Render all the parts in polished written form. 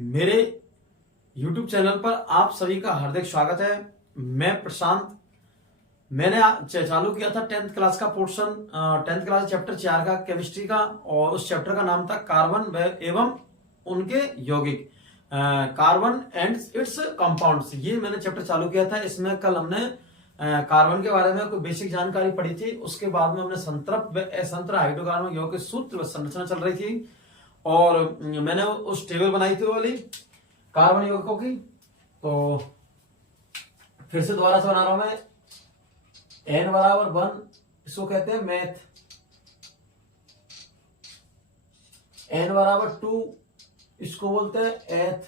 मेरे YouTube channel पर आप सभी का हार्दिक स्वागत है। मैं प्रशांत। मैंने चालू किया था 10th क्लास का पोर्शन, 10th क्लास चैप्टर 4 का केमिस्ट्री का, और उस चैप्टर का नाम था कार्बन एवं उनके यौगिक, कार्बन एंड इट्स कंपाउंड्स। ये मैंने चैप्टर चालू किया था। इसमें कल हमने कार्बन के बारे में कोई बेसिक जानकारी पढ़ी थी। उसके बाद में हमने संतृप्त व असंतृप्त हाइड्रोकार्बन यौगिक सूत्र व संरचना चल रही थी, और मैंने उस टेबल बनाई थी वाली कार्बन यौगिकों की। तो फिर से दोबारा से बना रहा हूं मैं। n बराबर 1 इसको कहते हैं मैथ, n बराबर 2 इसको बोलते हैं एथ,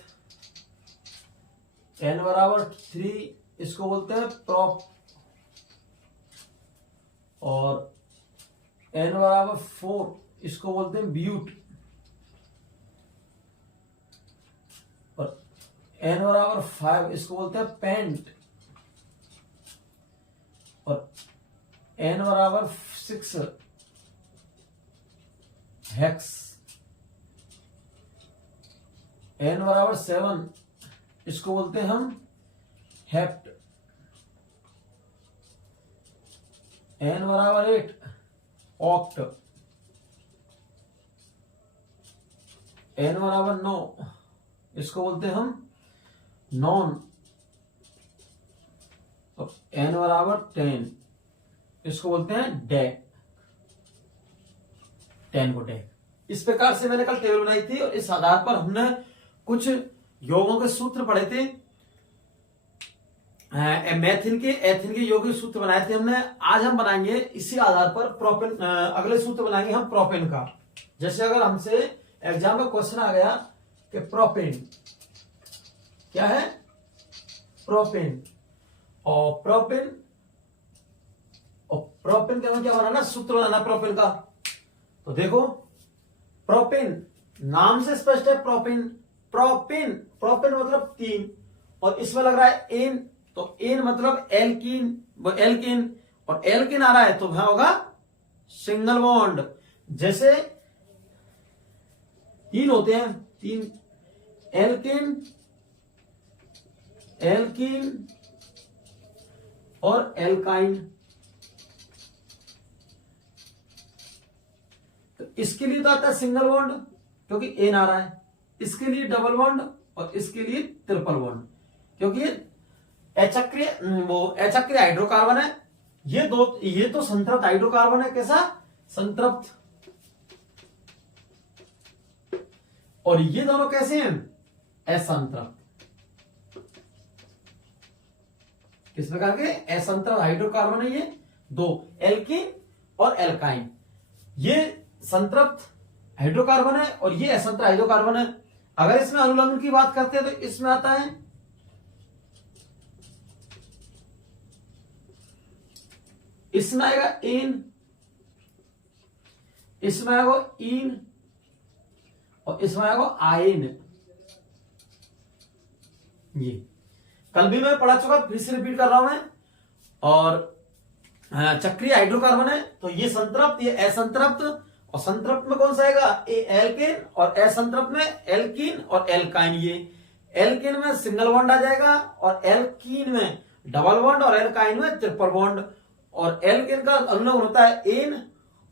n बराबर 3 इसको बोलते हैं प्रॉप, और n बराबर 4 इसको बोलते हैं ब्यूट, और n बराबर 5 इसको बोलते हैं पेंट, और n बराबर 6 हेक्स, n बराबर 7 इसको बोलते हैं हम हेप्ट, n बराबर 8 ऑक्ट, n बराबर 9 इसको बोलते हैं हम नॉन, और n बराबर 10 इसको बोलते हैं डेक, 10 को डेक। इस प्रकार से मैंने कल टेबल बनाई थी, और इस आधार पर हमने कुछ यौगों के सूत्र पढ़े थे। मेथिन के एथिन के यौगिक सूत्र बनाए थे हमने। आज हम बनाएंगे इसी आधार पर प्रोपेन, अगले सूत्र बनाएंगे हम प्रोपेन का। जैसे अगर हमसे एग्जाम में क्वेश्चन आ गया कि प्रोपेन क्या है, प्रोपेन, और प्रोपेन के हमें क्या बनाना, सूत्र बनाना प्रोपेन का। तो देखो, प्रोपेन नाम से स्पष्ट है। प्रोपेन मतलब 3, और इसमें लग रहा है एन, तो एन मतलब एल्कीन, और एल्कीन आ रहा है तो वहां होगा सिंगल बॉन्ड। जैसे 3 होते हैं, 3 एल्कीन और एल्काइन। तो इसके लिए तो आता है सिंगल बॉन्ड क्योंकि एन आ रहा है, इसके लिए डबल बॉन्ड, और इसके लिए ट्रिपल बॉन्ड क्योंकि ये अचक्रिय हाइड्रोकार्बन है। ये तो संतृप्त हाइड्रोकार्बन है। कैसा? संतृप्त। और ये दोनों कैसे हैं? असंतृप्त। किस प्रकार के? असंतृप्त हाइड्रोकार्बन है ये दो, एल्कीन और एल्काइन। ये संतृप्त हाइड्रोकार्बन है और ये असंतृप्त हाइड्रोकार्बन है। अगर इसमें अनुलग्न की बात करते हैं तो इसमें आता है इसमें आएगा एन, इसमें आएगा इन, और इसमें आएगा आयन। ये कल भी मैं पढ़ा चुका, फिर से रिपीट कर रहा हूं मैं। और चक्रीय हाइड्रोकार्बन है तो ये संतृप्त, ये असंतृप्त, और संतृप्त में कौन सा आएगा? एल्केन, और असंतृप्त में एल्कीन और एल्काइन। ये एल्कीन में सिंगल बॉन्ड आ जाएगा, और एल्कीन में डबल बॉन्ड, और एल्काइन में ट्रिपल बॉन्ड। और एल्कीन का अनुलग्न होता है एन,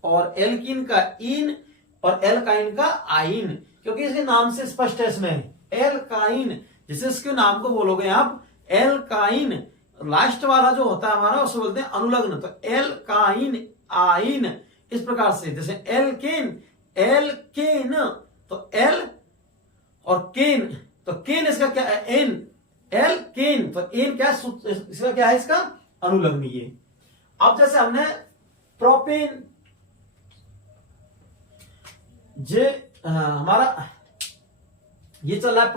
और एल्कीन का इन, और एल्काइन का आइन, क्योंकि इसके नाम से स्पष्ट है इसमें एल्काइन। जिसे इसके नाम को बोलोगे आप एल्काइन, लास्ट वाला जो होता है हमारा उसे बोलते हैं अनुलग्न। तो एल्काइन आइन, इस प्रकार से। जैसे एल्केन तो एल और केन, तो केन इसका क्या है? एन, एल्केन तो एन क्या है? इसका क्या है? इसका अनुलग्न। ये अब जैसे हमने प्रोपेन, जे हमारा ये चल रहा है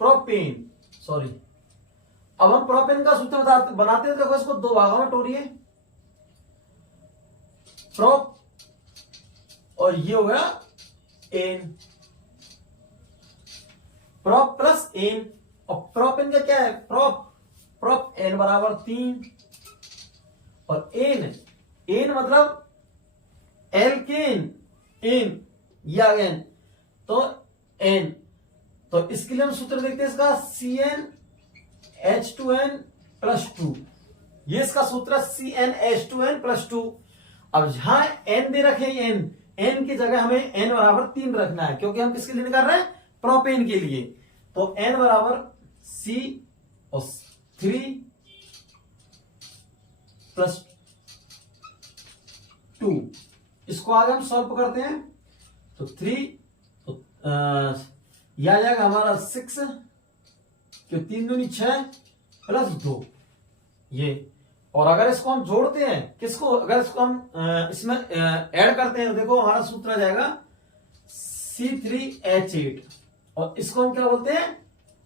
प्रोपेन, सॉरी। अब हम प्रोपेन का सूत्र बनाते हैं। देखो, इसको दो भागों में तोड़िए, प्रोप, और ये हो गया एन, प्रोप प्लस एन। और प्रोपेन का क्या है? प्रोप एन बराबर 3, और एन मतलब एल्केन, एन, ये आ गया। तो एन तो इसके लिए हम सूत्र देखते हैं इसका CnH2n+2। ये इसका सूत्र CnH2n+2। अब जहां n दे रखे n की जगह हमें n बराबर 3 रखना है, क्योंकि हम किसके लिए निकाल रहे हैं, प्रोपेन के लिए। तो n बराबर C3+2। इसको आगे हम सॉल्व करते हैं। तो 3 तो यह आ जाएगा हमारा 6, क्यों 3 दूनी 6 +2 ये। और अगर इसको हम जोड़ते हैं, किसको, अगर इसको हम इसमें ऐड करते हैं, देखो हमारा सूत्र आ जाएगा C3H8। और इसको हम क्या बोलते हैं,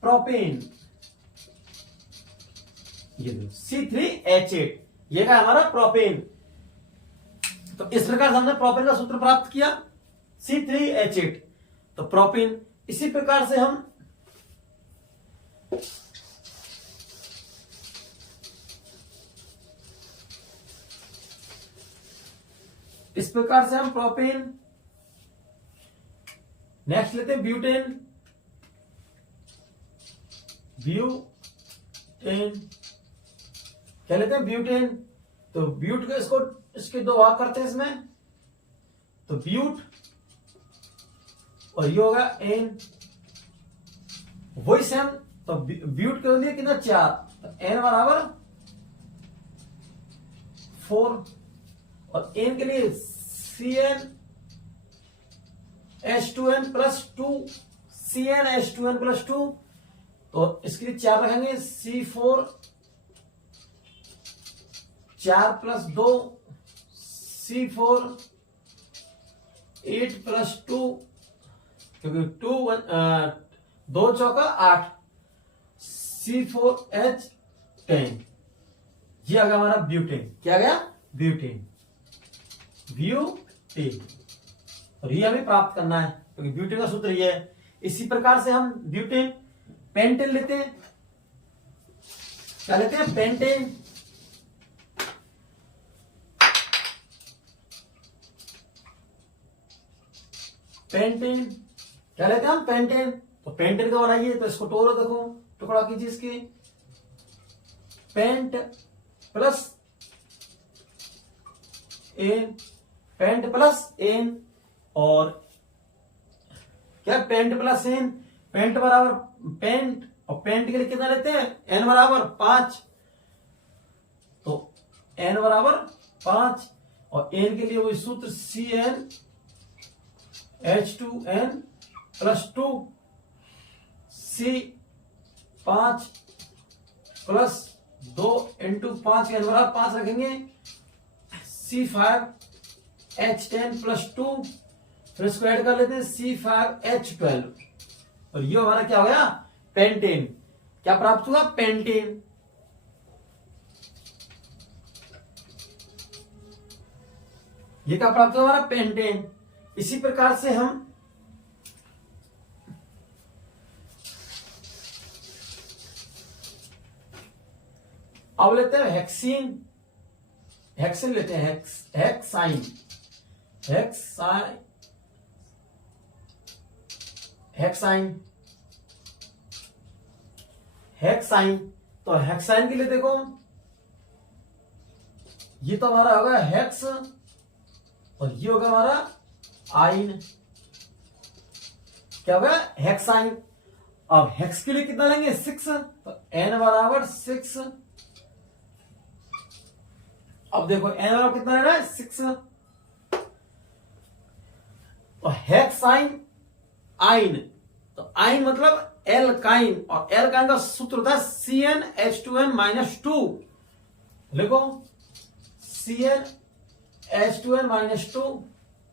प्रोपेन। ये देखो C3H8, ये क्या हमारा प्रोपेन। तो इस प्रकार से हमने प्रोपेन का सूत्र प्राप्त किया C3H8। तो प्रोपेन, इसी प्रकार से हम प्रोपेन नेक्स्ट लेते हैं ब्यूटेन। क्या लेते हैं, ब्यूटेन। तो ब्यूट का इसको इसके दो भाग करते हैं इसमें, तो ब्यूट और ये होगा एन, वही सेम। तो ब्यूट के लिए कितना 4, तो एन बराबर 4। और एन के लिए CnH2n+2, CnH2n+2। तो इसके लिए 4 रखेंगे, C4 4+2, C4 8+2, क्योंकि 2 चौका 8, C4H10। ये आ गया हमारा ब्यूटेन। क्या गया, ब्यूटेन। और ये हमें प्राप्त करना है, क्योंकि ब्यूटेन का सूत्र ये है। इसी प्रकार से हम ब्यूटेन पेंटेन लेते हैं। क्या लेते हैं, पेंटेन। पेंटेन क्या लेते हैं हम, पेंटेन। तो पेंटेन का बनाइए, तो इसको टोरो देखो, टुकड़ा कीजिए इसके, pent plus n, pent plus n. और क्या, पेंट प्लस एन, पेंट बराबर पेंट, और पेंट के लिए कितना लेते हैं, एन बराबर 5। तो एन बराबर 5, और एन के लिए वही सूत्र CnH2n+2, C5+2 × 5, एन बराबर 5 रखेंगे, C5H10+2। फिर इसको ऐड कर लेते हैं C5H12। और ये हमारा क्या हो गया, पेंटेन। क्या प्राप्त हुआ, पेंटेन। ये क्या प्राप्त हुआ, हमारा पेंटेन। इसी प्रकार से हम अब लेते हैं हेक्सीन। हेक्सीन लेते हैं, हेक्साइन। तो हेक्साइन के लिए देखो, ये तो हमारा होगा हेक्स, और ये होगा हमारा आइन। क्या होगा, हेक्साइन। अब हेक्स के लिए कितना लेंगे, 6। तो एन बराबर 6। अब देखो एन बराबर कितना लेना है, 6। तो हेक्साइन आइन, तो आइन मतलब एल्काइन, और एल्काइन का सूत्र होता है CnH2n-2। लिखो CnH2n-2,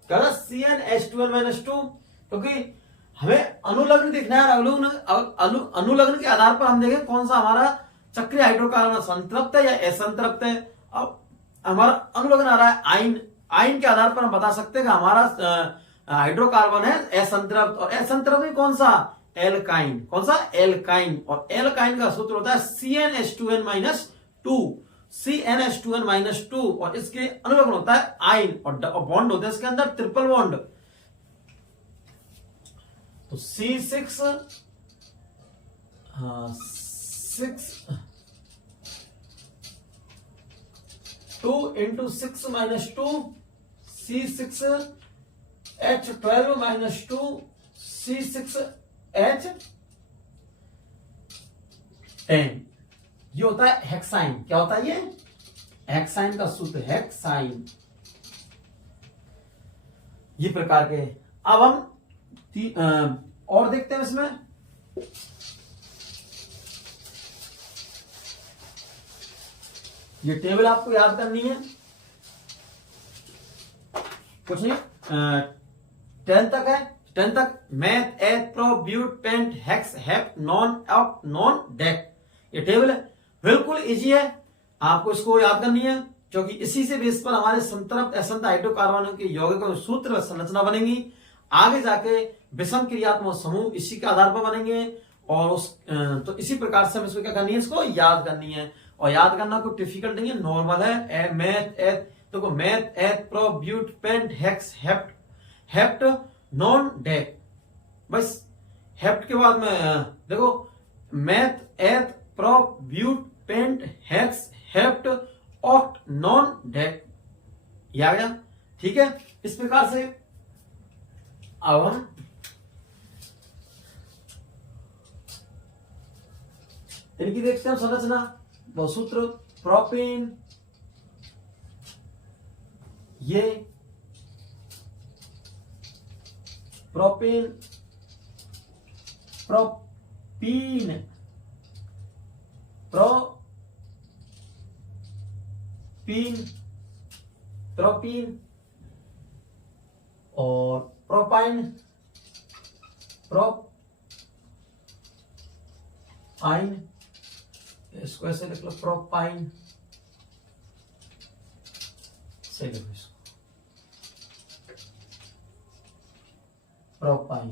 क्या CnH2n-2, क्योंकि हमें अनुलग्न दिखना है। अनुलग्न के आधार पर हम देखें कौन सा हमारा चक्रीय हाइड्रोकार्बन संतृप्त है या असंतृप्त है। अब हमारा अनुलग्न आ रहा है आइन, आइन के आधार पर हम बता सकते हैं कि हमारा हाइड्रोकार्बन है असंतृप्त, और असंतृप्त में कौन सा, एल्काइन। कौन सा, एल्काइन। और एल्काइन का सूत्र होता है CnH2n-2, CnH2n-2, और इसके अनुलग्न होता है आइन, और बॉन्ड होता है इसके अंदर ट्रिपल बॉन्ड। तो C6 6 2 into 6 minus 2 C6 H12 minus 2 C6 H10। ये होता है हेक्साइन। क्या होता है ये? हेक्साइन का सूत्र, हेक्साइन। ये प्रकार के। अब हम और देखते हैं इसमें। ये टेबल आपको याद करनी है, कुछ नहीं, 10 तक है। 10 तक meth, eth, pro, but, pent, hex, hep, non, oct, non, dec, ये टेबल है। बिल्कुल इजी है, आपको इसको याद करनी है, क्योंकि इसी से बेस पर हमारे संतृप्त असंत हाइड्रोकार्बनों के यौगिकों के सूत्र व संरचना बनेंगी। आगे जाके विषम क्रियात्मक समूह इसी के आधार पर बनेंगे। और तो इसी प्रकार से हमें इसको क्या करनी है, इसको याद करनी है। और याद करना कोई डिफिकल्ट नहीं है, नॉर्मल है। मैथ, एथ, देखो meth, eth, pro, but, pent, hex, hept, hept, non, dec. बस हेप्ट के बाद में देखो meth, eth, pro, but, pent, hex, hept, oct, non, dec, ये आ गया। ठीक है, इस प्रकार से अब हम इनकी देखते हैं संरचना। वो सूत्र प्रोपेन, ये प्रोपेन, प्रोपीन, प्रोपीन और प्रोपाइन, इसको ऐसे लिख लो, प्रोपाइन से लिखो इसको, प्रोपाइन,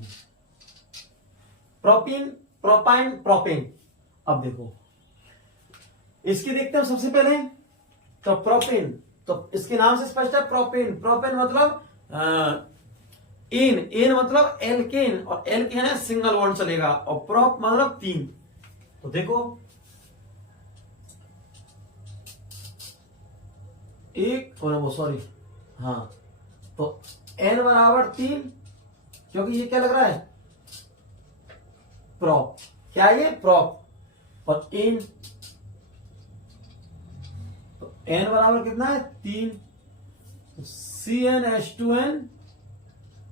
प्रोपीन, प्रोपाइन, प्रोपेन। अब देखो इसकी देखते हैं सबसे पहले। तो प्रोपेन, तो इसके नाम से स्पष्ट है, प्रोपेन। प्रोपेन मतलब इन मतलब एल्केन, और एल्केन है सिंगल बॉन्ड चलेगा, और प्रोप मतलब 3। तो देखो एक और वो सॉरी, हाँ, तो n बराबर 3, क्योंकि ये क्या लग रहा है, प्रोप। क्या ये? प्रोप। और इन, तो n बराबर कितना है? 3। CnH2n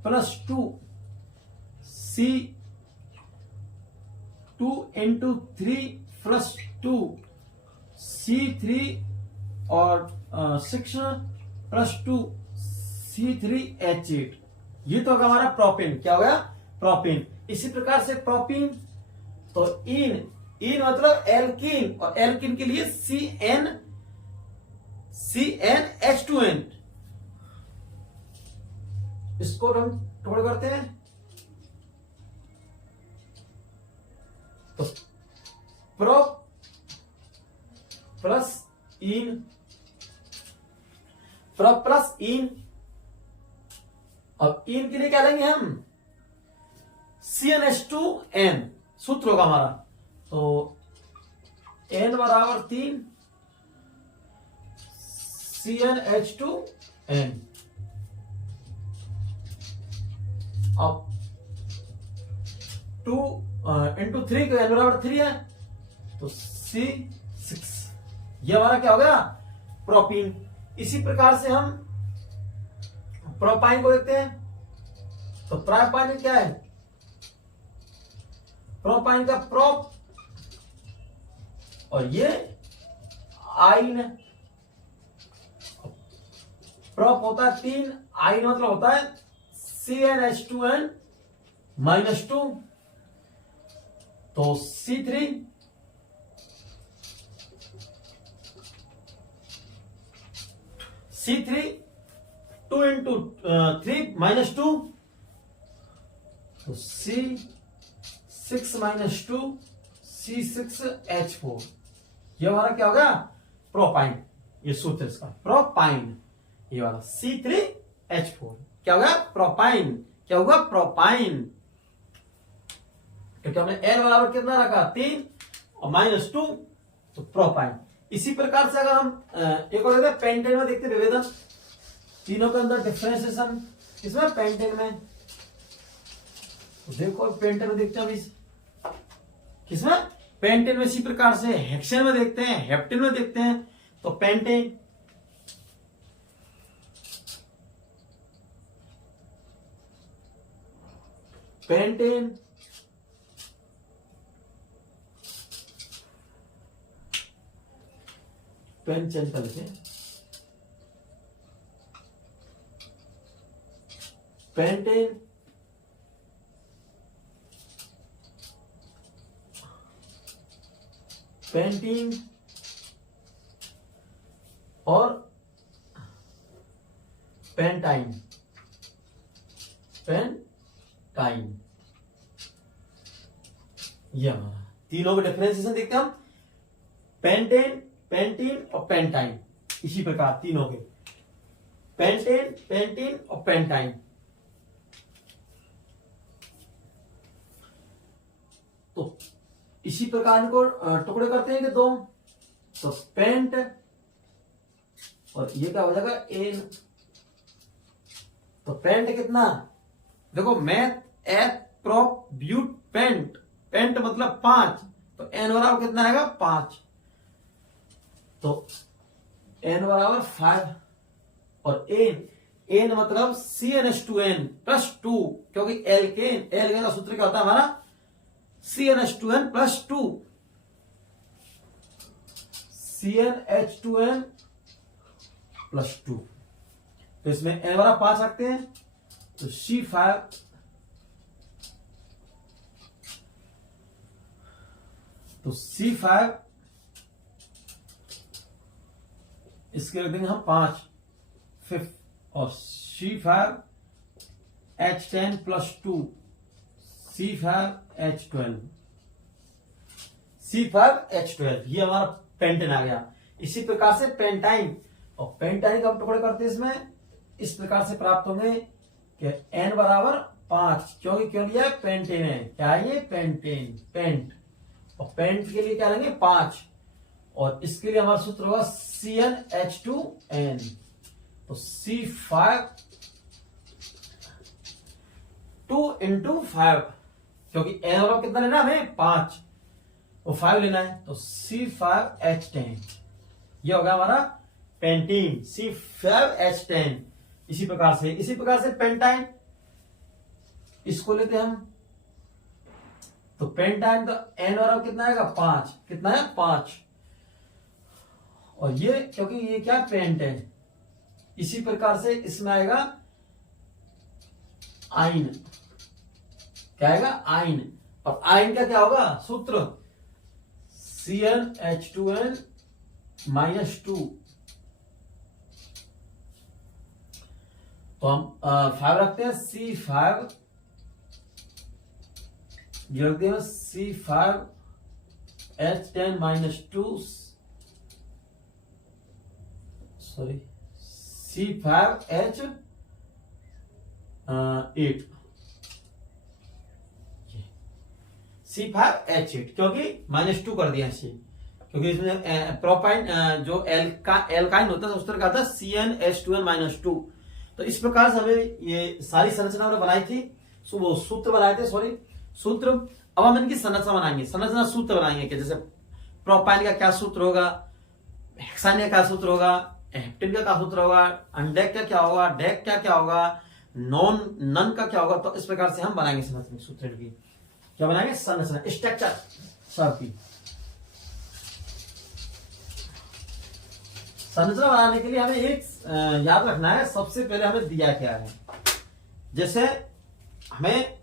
plus 2 C2 into 3 plus 2 C3 और 6 प्लस 2 C3H8। ये तो होगा हमारा प्रोपेन। क्या हो गया? प्रोपेन। इसी प्रकार से प्रोपीन, तो इन मतलब एल्कीन, और एल्कीन के लिए CnH2n। इसको हम टोड़ करते हैं, तो प्रो प्लस इन, प्रो प्लस इन। अब इन के लिए क्या लेंगे हम? CnH2n सूत्र होगा हमारा। तो n बराबर 3 CnH2n। अब 2 इंटू 3 का n बराबर 3 है, तो C6। ये हमारा क्या हो गया? प्रोपीन। इसी प्रकार से हम प्रोपाइन को देखते हैं। तो प्रोपाइन क्या है? प्रोपाइन का प्रोप, और ये आइन। प्रोप होता है 3, आइन मतलब होता है CnH2n माइनस 2, तो C3। C3 2 इंटू 3 माइनस 2, तो C6 माइनस 2 C6H4। ये हमारा क्या होगा? प्रोपाइन। ये सूत्र इसका प्रोपाइन, ये वाला C3H4 क्या होगा? प्रोपाइन। क्या होगा? प्रोपाइन। क्योंकि हमने एन बराबर कितना रखा 3 और -2 तो प्रोपाइन। इसी प्रकार से अगर हम एक और देखते पेंटेन में देखते विभेदन, तीनों के अंदर डिफरेंशिएशन किसमें पेंटेन में, तो देखो पेंटेन में देखते हैं अभी किसमें पेंटेन में। इसी प्रकार से हेक्सेन में देखते हैं, हेप्टेन में देखते हैं। तो पेंटेन पेंटेन पेन चेंज कर लेते हैं, पेंटेन पेंटिंग और पेंटाइन पेंटाइन, ये हमारा तीनों के डिफरेंशिएशन देखते हैं हम, पेंटेन पेंटीन और पेंटाइन। इसी प्रकार तीनों के पेंटेन पेंटीन और पेंटाइन। तो इसी प्रकार इनको टुकड़े करते हैं कि दो, तो पेंट और ये क्या हो जाएगा एन। तो पेंट कितना, देखो मैथ एथ प्रोप ब्यूट पेंट, पेंट मतलब 5, तो एन बराबर कितना आएगा 5, तो एन बराबर 5 और एन मतलब CnH2n प्लस 2, क्योंकि एल्केन का सूत्र क्या होता है हमारा CnH2n प्लस 2, CnH2n प्लस 2। तो इसमें एन बराबर 5 रखते हैं, तो C5 तो C5 इसके रख देंगे हम 5 5 और C5 H10 plus 2 C5 H12 ये हमारा पेंटेन आ गया। इसी प्रकार से पेंटाइन, और पेंटाइन का हम टुकड़े करते हैं इसमें इस प्रकार से प्राप्त होंगे कि n बराबर 5, क्योंकि क्यों लिया है पेंटेन है, क्या है ये पेंटेन पेंट, और पेंट के लिए क्या लेंगे 5, और इसके लिए हमारा सूत्र होगा CnH2n, तो C5 2 into 5, क्योंकि n बराबर कितना लेना हमें 5 और 5 लेना है, तो C5H10 ये होगा हमारा पेंटीन C5H10। इसी प्रकार से पेंटाइन इसको लेते हैं हम, तो पेंटाइन का n बराबर कितना आएगा 5, कितना है 5, और ये क्योंकि ये क्या पेंट है, इसी प्रकार से इसमें आएगा आइन, क्या आएगा आइन, और आइन का क्या होगा सूत्र CnH2n -2, तो हम 5 रखते हैं C5, ये रखते हैं C5H10 -2 सॉरी C5H8 C5H8 क्योंकि -2 कर दिया इसे, क्योंकि इसमें प्रोपाइन जो एल्काइन होता है उस तरह का था CnH2n -2। तो इस प्रकार से हमें ये सारी संरचना हमने बनाई थी, वो सूत्र बनाए थे, सॉरी सूत्र। अब हम इनकी संरचना बनाएंगे, संरचना सूत्र बनाएंगे कि जैसे प्रोपाइन का क्या सूत्र होगा, हेक्साइन का क्या सूत्र होगा, हेप्टेन का क्या सूत्र होगा, अनडेक का क्या होगा, डेक का क्या होगा, नन का क्या होगा। तो इस प्रकार से हम बनाएंगे संरचना सूत्र की, क्या बनाएंगे संरचना स्ट्रक्चर सबकी। संरचना बनाने के लिए हमें एक याद रखना है, सबसे पहले हमें दिया क्या है। जैसे हमें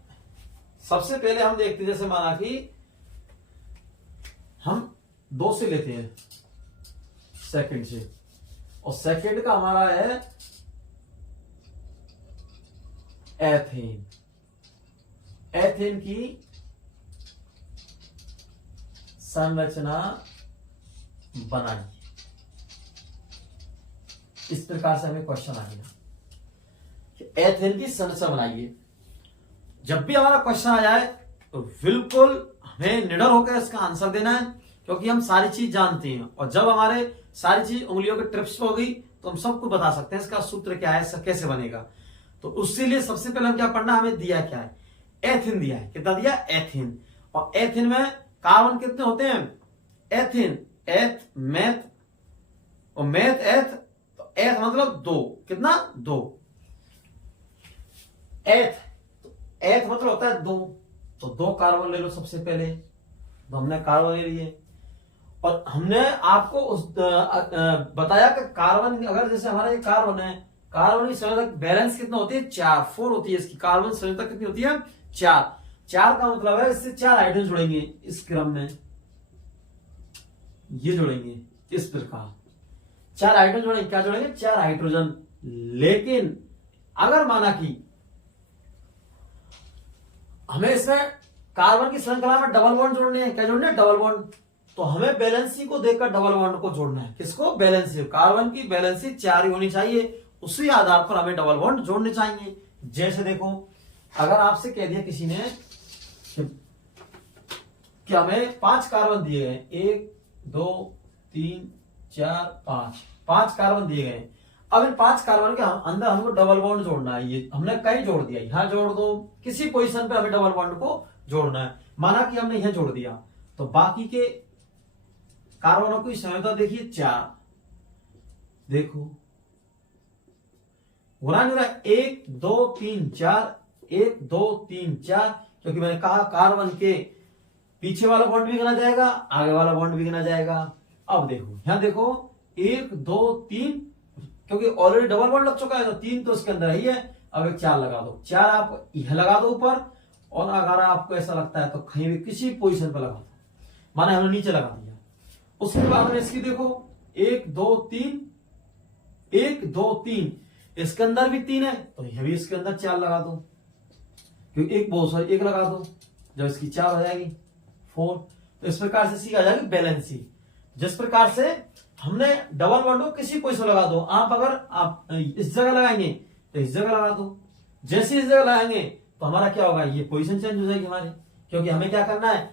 सबसे पहले हम देखते हैं, जैसे माना कि हम 2 से लेते हैं सेकंड से, और सेकंड का हमारा है एथेन, एथेन की संरचना बनाई। इस प्रकार से हमें क्वेश्चन आएगा कि एथेन की संरचना बनाइए। जब भी हमारा क्वेश्चन आ जाए तो बिल्कुल हमें निडर होकर इसका आंसर देना है, क्योंकि हम सारी चीज जानते हैं और जब हमारे सारी चीज उंगलियों के ट्रिप्स पे होगी तो हम सबको बता सकते हैं इसका सूत्र क्या है, कैसे बनेगा। तो उसके लिए सबसे पहले हम क्या पढ़ना, हमें दिया क्या है, एथिन दिया है। कितना दिया, एथिन। और एथिन में कार्बन कितने होते हैं, एथिन, एथ, मैथ और मैथ, एथ, तो एथ मतलब 2, कितना, 2। एथ, तो एथ मतलब होता है 2, तो 2 कार्बन ले लो सबसे पहले। तो हमने कार्बन ले लिए और हमने आपको बताया कि कार्बन, अगर जैसे हमारा ये कार्बन है, कार्बन की संयोजक बैलेंस कितना होती है, 4, 4 होती है इसकी कार्बन संयोजक कितनी होती है, 4। 4 का मतलब है इससे 4 हाइड्रोजन जुड़ेंगे इस क्रम में, ये जुड़ेंगे इस प्रकार 4 हाइड्रोजन जुड़ेंगे, क्या जुड़ेंगे, 4 हाइड्रोजन। लेकिन अगर माना कि हमें इसमें कार्बन की श्रृंखला में डबल बॉन्ड जोड़ने हैं, क्या जोड़ने हैं, डबल बॉन्ड, तो हमें बैलेंसी को देखकर डबल बॉन्ड को जोड़ना है। किसको, बैलेंसी, कार्बन की बैलेंसी 4 ही होनी चाहिए, उसी आधार पर हमें डबल बॉन्ड जोड़ने चाहिए। जैसे देखो, अगर आपसे कह दिया किसी ने कि हमें 5 कार्बन दिए गए, 1 2 3 4 5 कार्बन दिए गए। अब इन 5 कार्बन के अंदर हमको डबल बॉन्ड जोड़ना है। ये हमने कहीं जोड़ दिया, यहां जोड़ दो, किसी पोजीशन पे हमें डबल बॉन्ड को जोड़ना है। माना कि हमने यहां जोड़ दिया, तो बाकी के कार्बनों की संयोजकता देखिए 4, देखो होना नहीं रहा, 1 2 3 4, 1 2 3 4, क्योंकि मैंने कहा कार्बन के पीछे वाला बॉन्ड भी गिना जाएगा, आगे वाला बॉन्ड भी गिना जाएगा। अब देखो यहां देखो 1 2 3, क्योंकि ऑलरेडी डबल बॉन्ड लग चुका है तो 3 तो इसके अंदर ही है। अब एक 4 लगा दो, 4 आप यह लगा दो ऊपर, और अगर आपको ऐसा लगता है तो कहीं भी किसी पोजीशन पर लगा दो, माने हमने नीचे लगा दिया। उसके बाद में इसकी देखो 1 2 3, 1 2 3, इसके अंदर भी 3 है तो यह भी इसके अंदर 4 लगा दो, क्योंकि एक बहुत सारी 1 लगा दो, जब इसकी 4 हो जाएगी 4। तो इस प्रकार से इसकी आ जाएगी बैलेंसी। जिस प्रकार से हमने डबल बॉन्ड को किसी पोजीशन लगा दो, आप अगर आप इस जगह लगाएंगे तो इस जगह लगा दो, जैसे इस जगह लगाएंगे तो हमारा क्या होगा, ये पोजीशन चेंज हो जाएगी हमारी, क्योंकि हमें क्या करना है,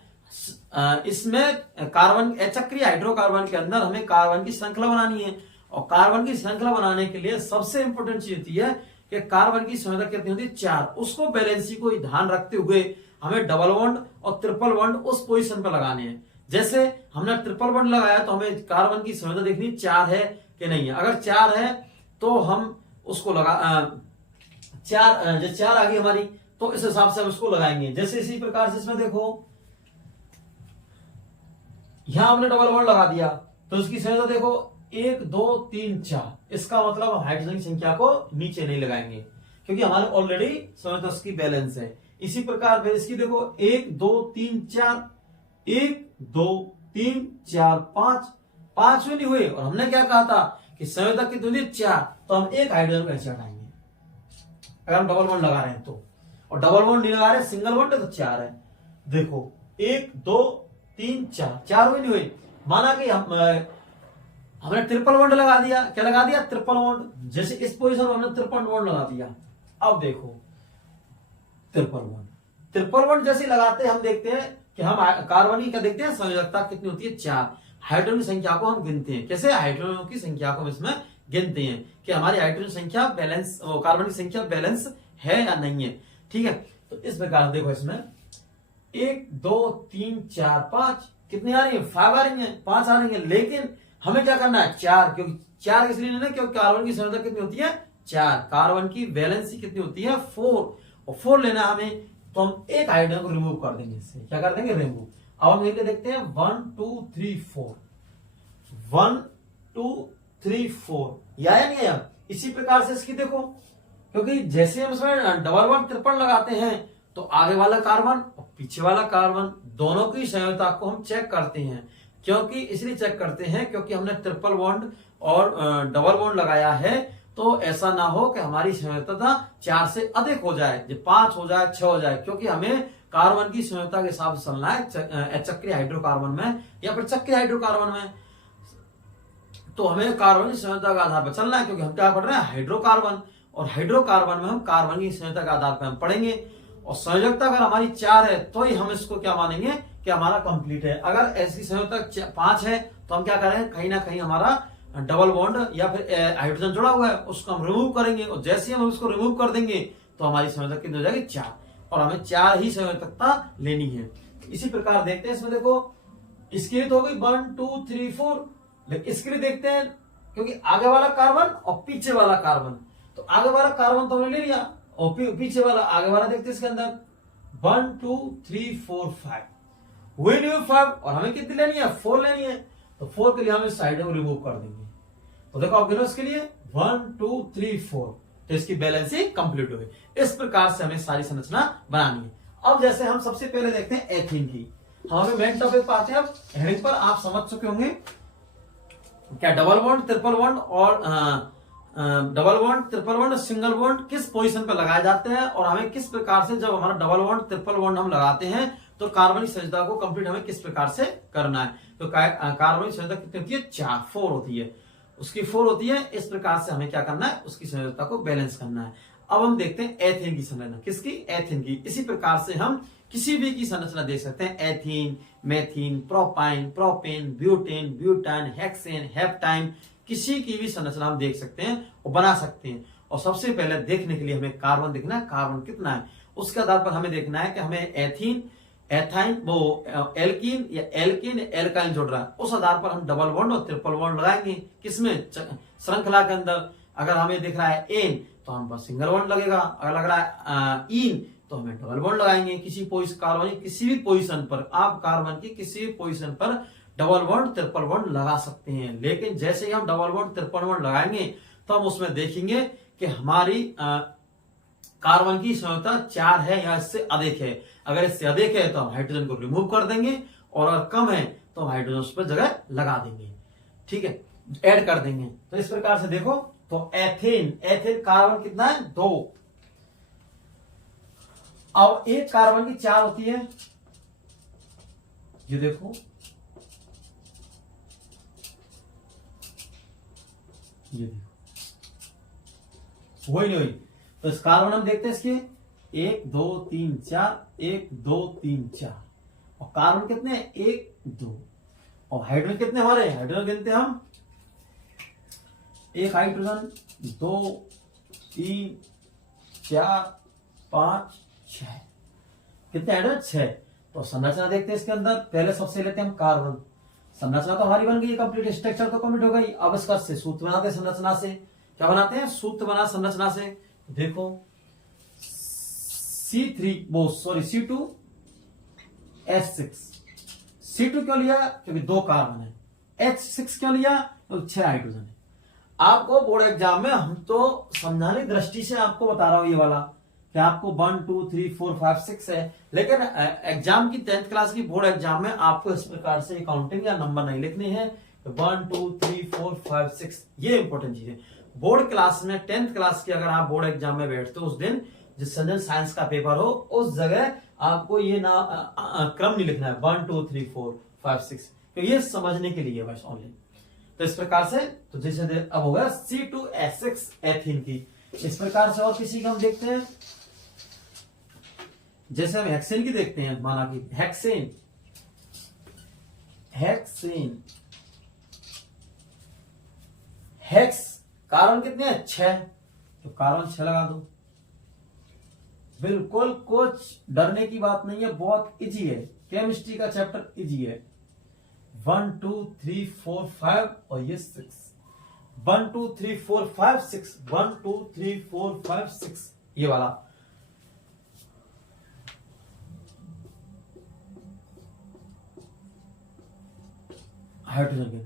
इसमें कार्बन चक्रीय हाइड्रोकार्बन के अंदर हमें कार्बन की श्रृंखला बनानी है। और कार्बन की श्रृंखला बनाने के लिए सबसे इंपॉर्टेंट चीज होती है कि कार्बन की संयोजकता कितनी होती है, 4। उसको बैलेंसी को ध्यान रखते हुए हमें डबल बॉन्ड और ट्रिपल बॉन्ड उस पोजीशन पर लगाने हैं। जैसे हमने ट्रिपल बॉन्ड लगाया तो हमें कार्बन की संयोजकता देखनी 4 है कि नहीं है। अगर 4 है तो हम उसको लगा 4 आ गई हमारी, तो इस हिसाब से हम उसको लगाएंगे। जैसे इसी प्रकार से इसमें देखो यहां हमने डबल बॉन्ड लगा दिया तो इसकी संयोजकता देखो 1 2 3 4, इसका मतलब हम हाइड्रोजन की संख्या को नीचे नहीं लगाएंगे, क्योंकि हमारे ऑलरेडी संयोजकता की बैलेंस है। इसी प्रकार फिर इसकी देखो 1 2 3 4, 1 2 3 4 5, 5 नहीं हुए, और हमने क्या कहा था कि संयोजकता कितनी होती है, 4, तो हम एक हाइड्रोजन को ऐसे हटाएंगे अगर हम डबल बॉन्ड लगा रहे हैं तो। और डबल बॉन्ड नहीं लगा रहे, सिंगल बॉन्ड है तो 4 है। देखो 1 2 3 4, 4 हुए नहीं हुए। माना कि हमने ट्रिपल बॉन्ड लगा दिया, क्या लगा दिया, ट्रिपल बॉन्ड। जैसे इस पोजीशन में हमने ट्रिपल बॉन्ड लगा दिया, अब देखो ट्रिपल बॉन्ड जैसे लगाते हैं हम देखते हैं कि हम कार्बन की क्या देखते हैं, संयोजकता कितनी होती है, 4। हाइड्रोजन की संख्या को हम गिनते हैं, कैसे, हाइड्रोजन की संख्या को हम इसमें गिनते हैं कि हमारी हाइड्रोजन संख्या बैलेंस, कार्बन की संख्या बैलेंस है या नहीं है। ठीक है, तो इस प्रकार देखो इसमें 1 2 3 4 5 कितनी आ रही है, 5 आ रही है, 5 आ रही है। लेकिन हमें क्या करना है, 4, क्योंकि 4 किस लिए लेना, क्योंकि कार्बन की संयोजकता कितनी होती है, 4। कार्बन की वैलेंसी कितनी होती है, 4, और 4 लेना हमें, तो हम एक हाइड्रोजन को रिमूव कर देंगे इससे, क्या कर देंगे, रिमूव। अब हम इनके देखते हैं 1 2 3 4, 1 2 3 4, या नहीं आया। इसी प्रकार से इसकी देखो, क्योंकि जैसे हम इसमें डबल बॉन्ड ट्रिपल लगाते हैं तो आगे वाला कार्बन और पीछे वाला कार्बन दोनों की संयोजकता को हम चेक करते हैं। क्योंकि इसलिए चेक करते हैं क्योंकि हमने ट्रिपल बॉन्ड और डबल बॉन्ड लगाया है, तो ऐसा ना हो कि हमारी संयोजकता 4 से अधिक हो जाए, 5 हो जाए, 6 हो जाए, क्योंकि हमें कार्बन की संयोजकता के हिसाब से चलना है चक्रीय हाइड्रोकार्बन में या फिर चक्रीय हाइड्रोकार्बन में। तो हमें कार्बन की संयोजकता के आधार पर चलना है, क्योंकि हम क्या पढ़ रहे हैं, हाइड्रोकार्बन, और हाइड्रोकार्बन में हम कार्बन की संयोजकता के आधार पर हम पढ़ेंगे। और संयोजकता अगर हमारी 4 है तो ही हम इसको क्या मानेंगे कि हमारा कंप्लीट है। अगर ऐसी संयोजकता 5 है तो हम क्या करेंगे, कहीं ना कहीं हमारा डबल बॉन्ड या फिर हाइड्रोजन जुड़ा हुआ है उसको हम रिमूव करेंगे, और जैसे हम उसको रिमूव कर देंगे तो हमारी संयोजकता कितनी हो जाएगी 4, और हमें 4 ही संयोजकता लेनी है। इसी प्रकार देखते हैं इसमें, देखो इसके लिए तो हो गई 1 2 3 4, लेकिन इसके लिए देखते हैं क्योंकि आगे वाला कार्बन और पीछे वाला कार्बन, तो आगे वाला कार्बन तो हमने ले लिया और पीछे वाला आगे वाला देखते हैं इसके अंदर 1 2 3 4 5 हुए नहीं 5, और हमें कितनी लेनी है 4 लेनी है, तो 4 के लिए हम इस साइड को रिमूव कर देंगे। तो देखो अब इसके लिए 1 2 3 4, तो इसकी बैलेंसिंग कंप्लीट हो गई। इस प्रकार से हमें सारी संरचना बनानी है। अब जैसे हम सबसे पहले देखते हैं एथीन की, हमें मेन टॉपिक पर आते हैं। अब हेडिंग पर आप समझ चुके होंगे क्या डबल बॉन्ड, ट्रिपल बॉन्ड और double bond, triple bond, single bond किस पोजीशन पर लगाए जाते हैं, और हमें किस प्रकार से जब हमारा डबल बॉन्ड ट्रिपल बॉन्ड हम लगाते हैं तो कार्बनिक संयोजकता को कंप्लीट हमें किस प्रकार से करना है। तो कार्बनिक संयोजकता कितनी होती है 4 होती है, उसकी 4 होती है। इस प्रकार से हमें क्या करना है, उसकी संयोजकता को बैलेंस करना है। अब हम देखते हैं एथेन की संरचना, किसकी, एथेन की। इसी प्रकार से हम किसी भी की संरचना देख सकते हैं, ethene, methene, propyne, propane, butane, butane, hexane, heptyne, किसी की भी संरचना हम देख सकते हैं और बना सकते हैं। और सबसे पहले देखने के लिए हमें कार्बन देखना है, कार्बन कितना है, उसके आधार पर हमें देखना है कि हमें एथीन, एथाइन, वो एल्कीन या एल्कीन एल्काइन जोड़ रहा है, उस आधार पर हम डबल बॉन्ड और ट्रिपल बॉन्ड लगाएंगे। किसमें, श्रृंखला के अंदर। अगर हमें दिख रहा है एन तो हम पास सिंगल बॉन्ड लगेगा, अगर लग रहा है इन तो हमें डबल बॉन्ड लगाएंगे। किसी कार्बन की किसी भी पोजीशन पर, आप कार्बन की किसी भी पोजीशन पर डबल बॉन्ड ट्रिपल बॉन्ड लगा सकते हैं। लेकिन जैसे ही हम डबल बॉन्ड ट्रिपल बॉन्ड लगाएंगे तो हम उसमें देखेंगे कि हमारी कार्बन की संयोजकता 4 है या इससे अधिक है। अगर इससे अधिक है तो हम हाइड्रोजन को रिमूव कर देंगे, और अगर कम है तो हम हाइड्रोजन उस पर जगह लगा देंगे, ठीक है, ऐड कर देंगे। तो इस प्रकार से देखो, तो एथेन, एथेन कार्बन कितना है 2। अब एक कार्बन की 4 होती है, ये देखो, ये देखो, वही नहीं हुई। तो इस कार्बन हम देखते हैं इसके 1 2 3 4, 1 2 3 4, और कार्बन कितने हैं 1 2, और हाइड्रोजन कितने हमारे, हाइड्रोजन गिनते हैं हम, एक हाइड्रोजन 2 3 4 5 6, कितने हाइड्रोजन 6। तो संरचना देखते हैं इसके अंदर, पहले सबसे लेते हैं हम कार्बन। संरचना तो हमारी बन गई, कंप्लीट स्ट्रक्चर तो कंप्लीट हो गई। अब इसका से सूत्र बनाते हैं संरचना से। क्या बनाते हैं, सूत्र बना संरचना से। देखो C3 वो सॉरी C2H6, C2 क्यों लिया, क्योंकि 2 कार्बन है। H6 क्यों लिया, तो 6 हाइड्रोजन है। आपको बोर्ड एग्जाम में हम तो समझाने की दृष्टि से आपको बता रहा हूं ये वाला, कि आपको 1 2 3 4 5 6 है, लेकिन एग्जाम की 10th क्लास की बोर्ड एग्जाम में आपको इस प्रकार से काउंटिंग या नंबर नहीं लिखने हैं। 1 2 3 4 5 6 ये इंपॉर्टेंट चीज है। बोर्ड क्लास में 10th क्लास की अगर आप बोर्ड एग्जाम में बैठते हो उस दिन, जिस जनरल साइंस का पेपर हो, उस जगह आपको ये ना क्रम नहीं लिखना है 1 2 3 4 5 6, तो ये समझने के लिए बस ओनली। तो इस प्रकार से, तो जैसे अब होगा C2H6 एथीन की। इस प्रकार से और किसी का हम देखते हैं, जैसे हम हेक्सेन की देखते हैं, माना कि हेक्सेन, हेक्सेन, हेक्स कार्बन कितने हैं 6, तो कार्बन 6 लगा दो। बिल्कुल कुछ डरने की बात नहीं है, बहुत इजी है, केमिस्ट्री का चैप्टर इजी है। 1 2 3 4 5 और ये 6, 1 2 3 4 5 6, 1 2 3 4 5 6, ये वाला। हाइड्रोजन,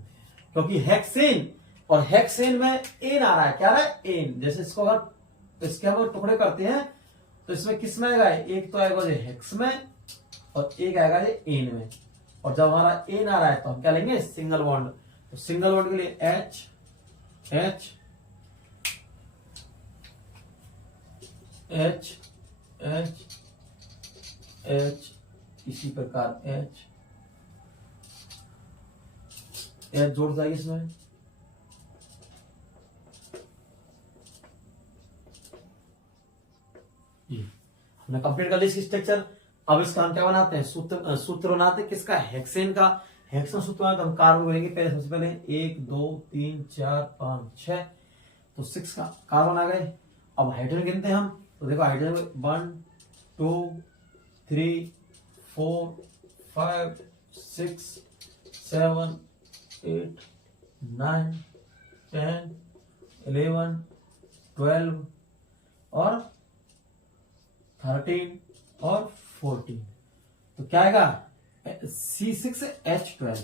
क्योंकि हेक्सेन और हेक्सेन में एन आ रहा है, क्या आ रहा है एन। जैसे इसको अगर इसके हम टुकड़े करते हैं तो इसमें किस में आएगा, एक तो आएगा ये हेक्स में और एक आएगा ये एन में। और जब हमारा एन आ रहा है तो हम क्या लेंगे, सिंगल बॉन्ड। तो सिंगल बॉन्ड के लिए H H H H H, इसी प्रकार H जोड़ जाएगी इसमें, हमने कंप्लीट कर ली इसकी स्ट्रक्चर। अब इसका हम क्या बनाते हैं, सूत्र बनाते हैं किसका, हेक्सेन का। हेक्सेन सूत्र बनाते हम कार्बन करेंगे पहले, सबसे पहले 1 2 3 4 5 6, तो 6 का कार्बन आ गए। अब हाइड्रोजन गिनते हैं हम, तो देखो हाइड्रोजन 1 2 3 4 5 6 7 8 9 10 11 12 और 13 और 14, तो क्या आएगा C6H12।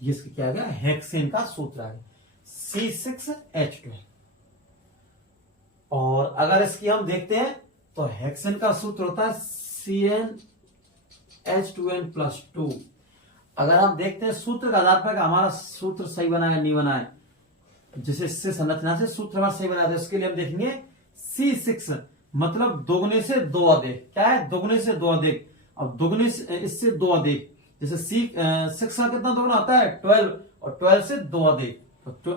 ये इसका क्या आ गया, हेक्सेन का सूत्र आ गया C6H12। और अगर इसकी हम देखते हैं तो हेक्सेन का सूत्र होता है CnH2n+2। अगर हम देखते हैं सूत्र के आधार पर हमारा सूत्र सही बना है नहीं बना है, जैसे इससे संरचना से सूत्र हमारा सही बना है, इसके लिए हम देखेंगे C6 मतलब दोगुने से दो अधिक। क्या है, दोगुने से दो अधिक। अब दोगुने से इससे दो अधिक, जैसे C6 का कितना दोगुना होता है 12, और 12 से दो अधिक, तो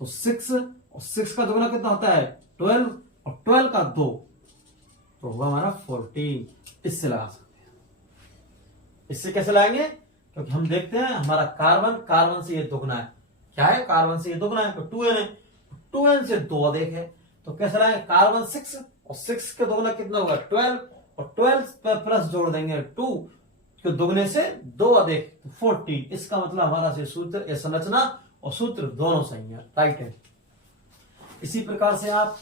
6 और 6 का दोगुना कितना होता है 12, और 12 का 2, तो होगा हमारा 14। इससे लगा सकते हैं। इससे कैसे लगाएंगे, क्योंकि हम देखते हैं हमारा कार्बन से ये दोगुना है। क्या है, कार्बन से ये दोगुना है, तो 2n है, 2n से दो अधिक है, तो कैसे लगाएंगे, कार्बन 6 और 6 के दोगुना कितना होगा 12, और 12 पर प्लस जोड़ देंगे 2, तो दोगुने से दो अधिक 14। इसका मतलब हमारा से सूत्र, संरचना और सूत्र दोनों सही है, राइट है। इसी प्रकार से आप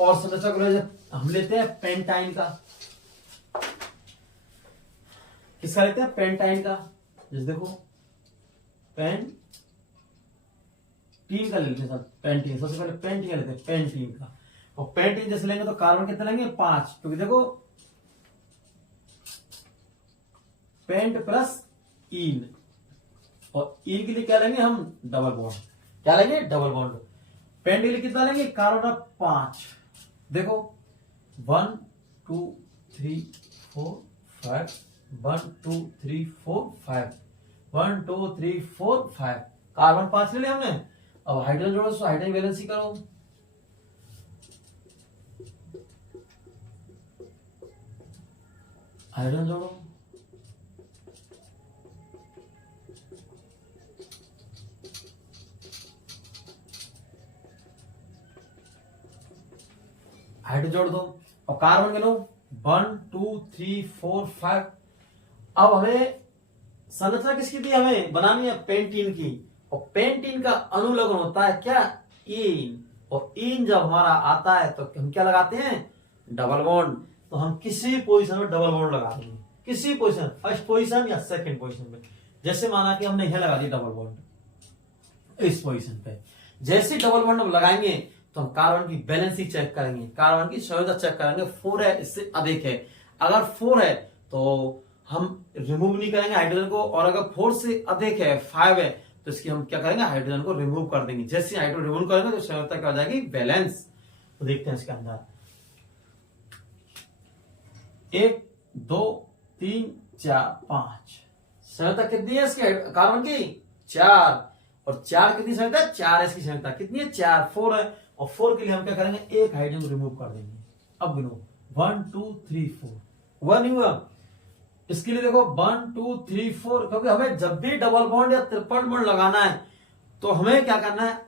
और संरचना को हम लेते हैं पेंटाइन का। किसका लेते हैं, पेंटाइन का। जैसे देखो पेंटीन का ले लेते हैं, पेंटीन सबसे पहले पेंटीन का लेते हैं, पेंटीन का। और पेंटीन जैसे लेंगे तो कार्बन कितने लेंगे 5, क्योंकि देखो पेंट प्लस इन, और इन के लिए क्या लेंगे हम डबल बॉन्ड। क्या लेंगे, डबल बॉन्ड। पेंट के लिए कितना लेंगे, कार्बन 5। देखो 1 2 3 4 5, 1 2 3 4 5, 1 2 3 4 5, कार्बन 5 ले लिया हमने। अब हाइड्रोजन जोड़ो, तो हाइड्रोजन वैलेंसी करो, हाइड्रोजन जोड़ो, हाइड्रोजन जोड़ दो, और कार्बन गिनो 1 2 3 4 5। अब हमें संरचना किसकी थी, हमें बनानी है पेंटीन की, और पेंटीन का अनुलग्न होता है क्या, इन, और इन जब हमारा आता है तो हम क्या लगाते हैं, डबल बॉन्ड। तो हम किसी पोजीशन में डबल बॉन्ड लगा देंगे, किसी पोजीशन, फर्स्ट पोजीशन या सेकंड पोजीशन में। जैसे माना कि हमने यह लगा दिया डबल बॉन्ड इस पोजीशन पे, जैसे डबल बॉन्ड हम लगाएंगे तो हम कार्बन की बैलेंसी चेक करेंगे, कार्बन की संयोजकता चेक करेंगे। 4 है, इससे अधिक है। अगर 4 है तो हम रिमूव नहीं करेंगे हाइड्रोजन को, और अगर 4 से अधिक है 5 है तो इसकी हम क्या करेंगे, हाइड्रोजन को रिमूव कर देंगे। जैसे हाइड्रोजन रिमूव करेंगे तो संयोजकता क्या हो जाएगी, बैलेंस। तो देखते हैं इसके अंदर 1 2 3 4 5, संयोजकता कितनी है इसके कार्बन की 4, और 4 कितनी संयोजकता है, 4 इसकी संयोजकता कितनी है 4, 4 है, और 4 के लिए हम क्या करेंगे, एक हाइड्रोजन रिमूव कर देंगे। अब गिनो 1 2 3 4, 1 हुआ। इसके लिए देखो 1 2 3 4, क्योंकि हमें जब भी डबल बॉन्ड या ट्रिपल बॉन्ड लगाना है तो हमें क्या करना है,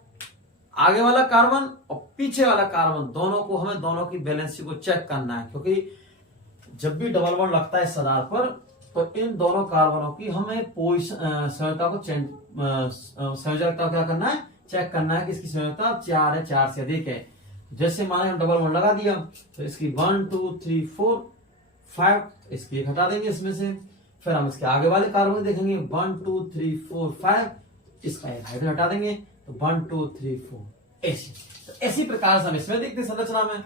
आगे वाला कार्बन और पीछे वाला कार्बन दोनों को, हमें दोनों की बैलेंसी को चेक करना है। क्योंकि जब भी डबल बॉन्ड लगता है इस आधार पर, तो इन दोनों कार्बनों की हमें संयोजकता को संयोजकता क्या करना है, चेक करना है कि इसकी संयोजकता 4 है, 4 से अधिक है। जैसे माने हम डबल बॉन्ड लगा दिया तो इसकी 1 2 3 4 5, इसकी एक हटा देंगे इसमें से। फिर हम इसके आगे वाले कार्बन देखेंगे 1 2 3 4 5, इसका एक हाइड्रोजन हटा देंगे तो 1 2 3 4, ऐसे। तो ऐसी प्रकार से हम इसमें देखते हैं संरचना में।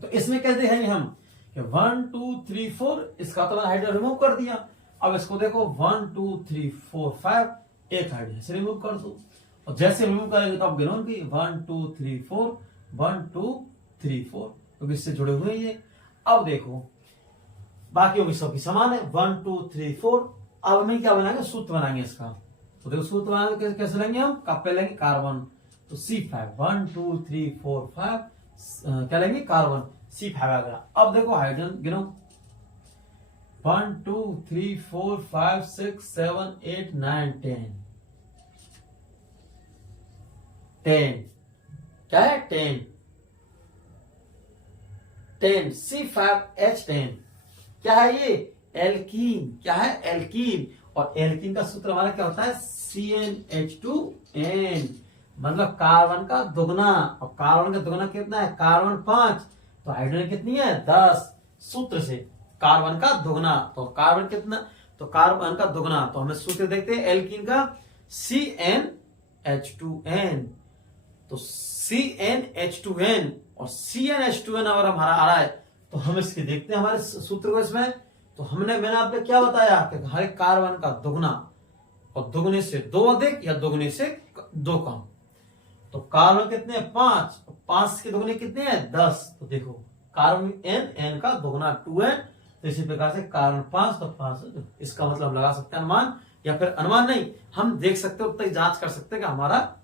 तो इसमें कैसे देखेंगे हम कि 1 2 3 4, इसका तो मैंने हाइड्रोजन रिमूव कर दिया। अब इसको देखो 1 2 3 4 5, एक हाइड्रोजन से रिमूव कर दो, और जैसे रिमूव करेंगे तो आप गिनो की 1 2 3 4 1 2 3 4, तो इससे जुड़े हुए ये। अब देखो बाकियों की सबकी समान है 1 2 3 4। अब हमें क्या बनाएंगे, सूत्र बनाएंगे इसका। तो देखो सूत्र बनाएंगे कैसे लेंगे हम, पहले लेंगे कार्बन, तो C5 1 2 3 4 5, क्या लेंगे, कार्बन, C5 आ गया। अब देखो हाइड्रोजन गिनो, 1 2 3 4 5 6 7 8 9 10 10 क्या है, 10 10 C5H10 क्या है ये, एल्कीन, क्या है, एल्कीन। और एल्कीन का सूत्र हमारा क्या होता है, CnH2n, मतलब कार्बन का दुगना। और कार्बन का दुगना कितना है, कार्बन 5, तो हाइड्रोजन कितनी है, 10। सूत्र से कार्बन का दुगना, तो कार्बन कितना, तो कार्बन का दुगना, तो हमें सूत्र देखते हैं एल्कीन का, CnH2n। तो CnH2n और CnH2n अगर हमारा आ रहा है तो हम इसके देखते हैं हमारे सूत्र को इसमें। तो मैंने आपको क्या बताया कि हर एक कार्बन का दुगना, और दुगने से 2 अधिक या दुगने से 2 कम। तो कार्बन कितने हैं, 5, 5 के दुगने कितने हैं, 10। तो देखो कार्बन n का दुगना 2n, तो इसी प्रकार से कार्बन 5, तो 5, इसका मतलब लगा सकते हैं अनुमान, या फिर अनुमान नहीं, हम देख सकते हो, तक जांच कर सकते हैं कि हमारा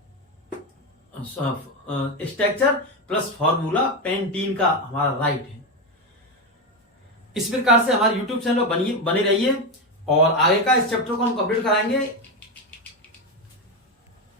स्ट्रक्चर प्लस फॉर्मूला पेंटीन का हमारा राइट है। इस प्रकार से हमारे YouTube चैनल पर बने रहिए, और आगे का इस चैप्टर को हम कंप्लीट कराएंगे